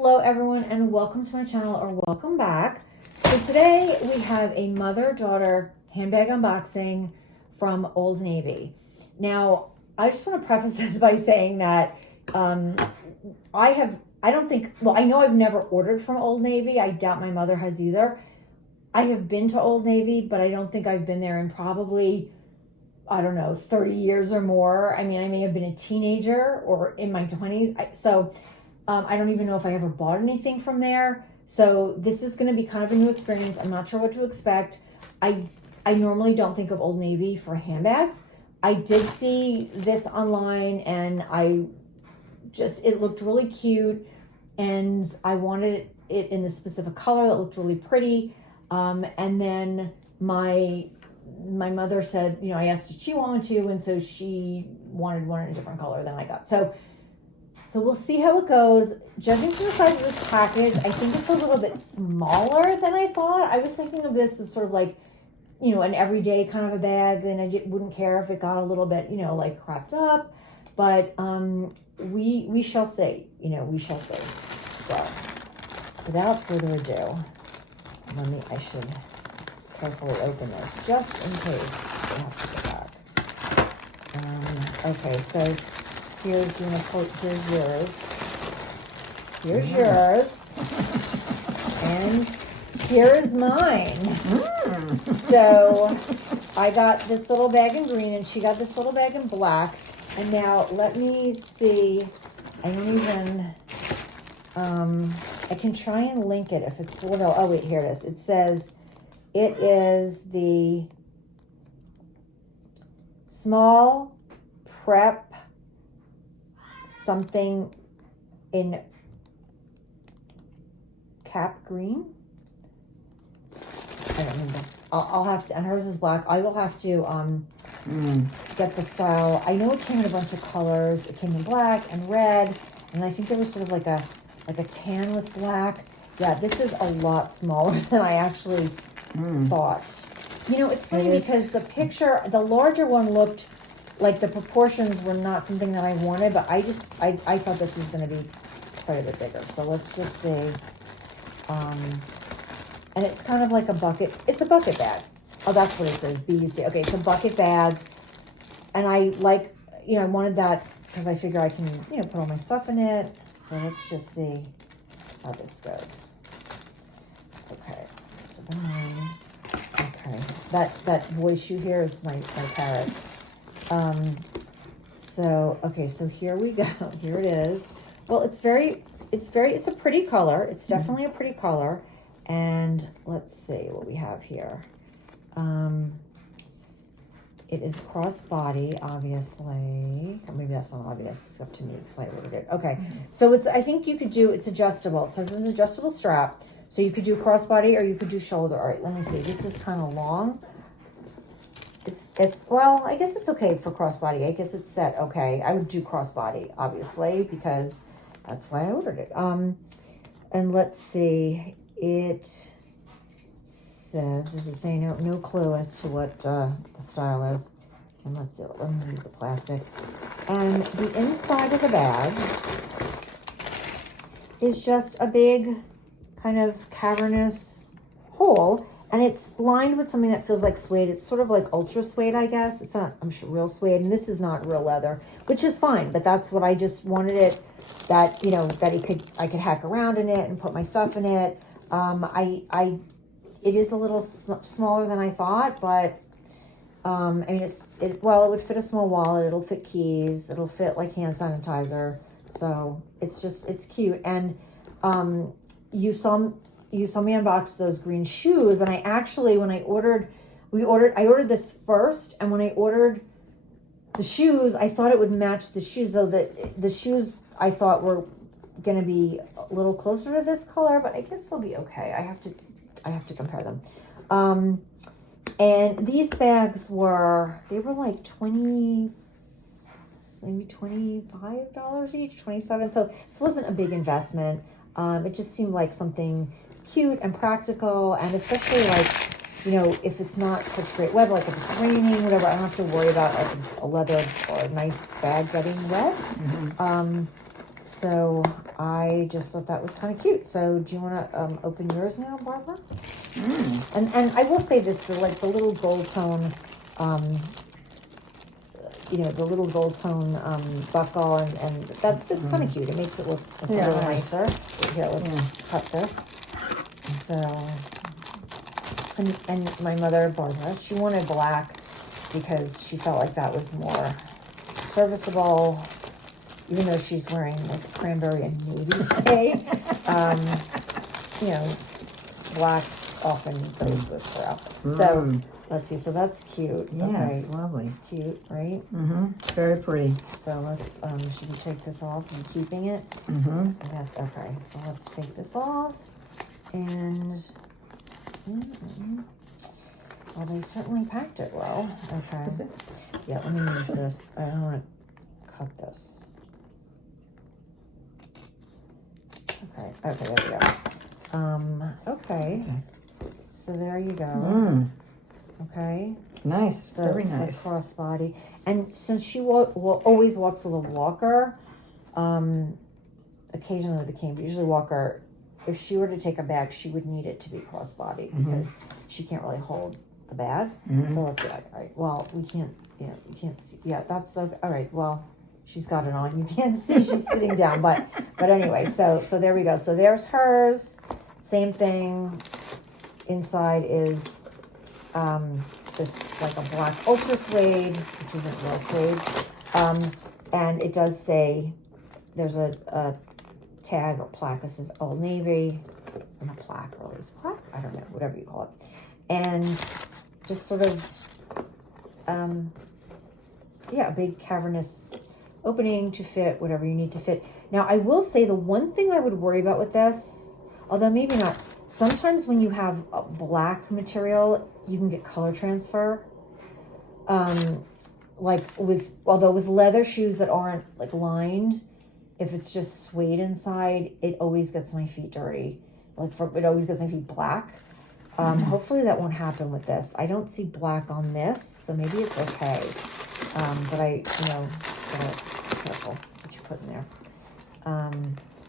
Hello everyone and welcome to my channel, or welcome back. So today we have a mother-daughter handbag unboxing from Old Navy. Now I just want to preface this by saying that I know I've never ordered from Old Navy. I doubt my mother has either. I have been to Old Navy, but I don't think I've been there in probably, I don't know, 30 years or more. I mean, I may have been a teenager or in my 20s. I don't even know if I ever bought anything from there. So this is going to be kind of a new experience. I'm not sure what to expect. I normally don't think of Old Navy for handbags. I did see this online and it looked really cute, and I wanted it in this specific color that looked really pretty. And then my mother said, I asked if she wanted to, and so she wanted one in a different color than I got. So we'll see how it goes. Judging from the size of this package, I think it's a little bit smaller than I thought. I was thinking of this as sort of like, an everyday kind of a bag. Then I wouldn't care if it got a little bit, like cropped up. But we shall see. We shall see. So without further ado, I should carefully open this just in case I have to go back. Okay, so here's yours. Here's yours. And here is mine. So I got this little bag in green and she got this little bag in black. And now let me see. I can try and link it if it's little. Oh wait, here it is. It says it is the small prep something in cap green. I don't remember. I'll have to, and hers is black. I will have to get the style. I know it came in a bunch of colors. It came in black and red, and I think there was sort of like a tan with black. Yeah, this is a lot smaller than I actually thought. It's funny because the picture, the larger one looked like the proportions were not something that I wanted, but I thought this was going to be quite a bit bigger. So let's just see. And it's kind of like a bucket. It's a bucket bag. Oh, that's what it says, BUC. Okay, it's a bucket bag. And I like, I wanted that because I figure I can, put all my stuff in it. So let's just see how this goes. Okay, so mine. Okay, that voice you hear is my parrot. So here we go. Here it is. Well, it's a pretty color. It's definitely a pretty color. And let's see what we have here. It is crossbody, obviously. Or maybe that's not obvious. It's up to me because I ordered it. Okay. So I think you could do, it's adjustable. It says it's an adjustable strap. So you could do crossbody or you could do shoulder. All right, let me see. This is kind of long. Well, I guess it's okay for crossbody. I guess it's set okay. I would do crossbody, obviously, because that's why I ordered it. And let's see. It says, does it say no clue as to what the style is? And let me move the plastic. And the inside of the bag is just a big kind of cavernous hole. And it's lined with something that feels like suede. It's sort of like ultra suede, I guess. It's not, I'm sure, real suede. And this is not real leather, which is fine. But that's what I just wanted it, that, I could hack around in it and put my stuff in it. It is a little smaller than I thought, but, it would fit a small wallet. It'll fit keys. It'll fit like hand sanitizer. So it's cute. And, you saw me unbox those green shoes, and I actually, when I ordered this first, and when I ordered the shoes, I thought it would match the shoes, so that the shoes I thought were going to be a little closer to this color, but I guess they'll be okay. I have to compare them. And these bags were like maybe $25 each, 27. So this wasn't a big investment. It just seemed like something cute and practical, and especially like, if it's not such great weather, like if it's raining, whatever, I don't have to worry about like a leather or a nice bag getting wet. So I just thought that was kind of cute. So do you want to open yours now, Barbara? And I will say this, the little gold tone, the little gold tone buckle, and that's kind of cute. It makes it look a little nicer. Here, let's cut this. So, and my mother, Barbara, she wanted black because she felt like that was more serviceable, even though she's wearing like a cranberry and navy today. Black often goes with her outfits. So let's see. So that's cute. Yes, okay. Lovely. It's cute, right? Very pretty. So let's, should we take this off? Are you keeping it? Yes, okay. So let's take this off. And, well, they certainly packed it well. Okay. Is it? Yeah, let me use this. I don't want to cut this. Okay, there we go. Okay. So there you go. Okay. Nice. So Very it's nice. a crossbody. And since she always walks with a walker, occasionally with a cane, but usually walker, if she were to take a bag, she would need it to be crossbody because she can't really hold the bag. So let's see. All right. Well, we can't, you can't see. Yeah, that's okay. All right. Well, she's got it on. You can't see she's sitting down, but anyway, so there we go. So there's hers. Same thing. Inside is this like a black ultra suede, which isn't real suede. And it does say there's a tag or plaque that says Old Navy, and a plaque, or at least plaque, I don't know, whatever you call it. And just sort of a big cavernous opening to fit whatever you need to fit. Now, I will say the one thing I would worry about with this, although maybe not, sometimes when you have a black material, you can get color transfer. Although with leather shoes that aren't like lined, if it's just suede inside, it always gets my feet dirty. It always gets my feet black. Hopefully that won't happen with this. I don't see black on this, so maybe it's okay. But I, just gotta be careful what you put in there.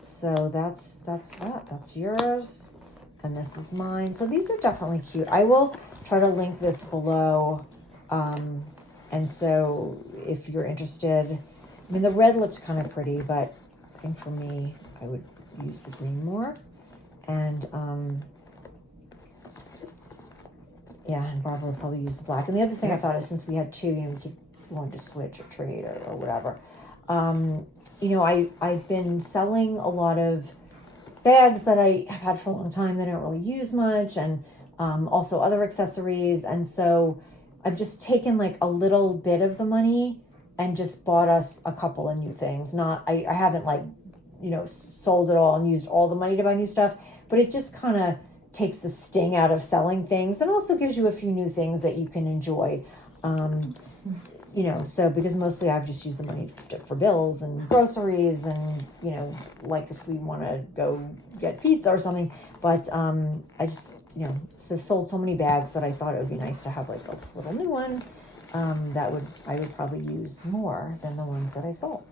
So that's that. That's yours, and this is mine. So these are definitely cute. I will try to link this below. And so if you're interested, I mean, the red looked kind of pretty, but I think for me, I would use the green more. And, and Barbara would probably use the black. And the other thing I thought is, since we had two, we could want to switch or trade or whatever. I've been selling a lot of bags that I have had for a long time that I don't really use much, and also other accessories. And so I've just taken like a little bit of the money and just bought us a couple of new things. I haven't sold it all and used all the money to buy new stuff, but it just kind of takes the sting out of selling things and also gives you a few new things that you can enjoy. So because mostly I've just used the money for bills and groceries and, like if we want to go get pizza or something. But I just, sold so many bags that I thought it would be nice to have like this little new one I would probably use more than the ones that I sold.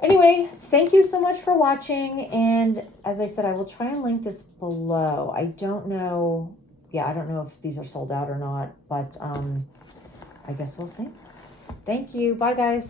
Anyway, thank you so much for watching. And as I said, I will try and link this below. I don't know if these are sold out or not, but I guess we'll see. Thank you. Bye, guys.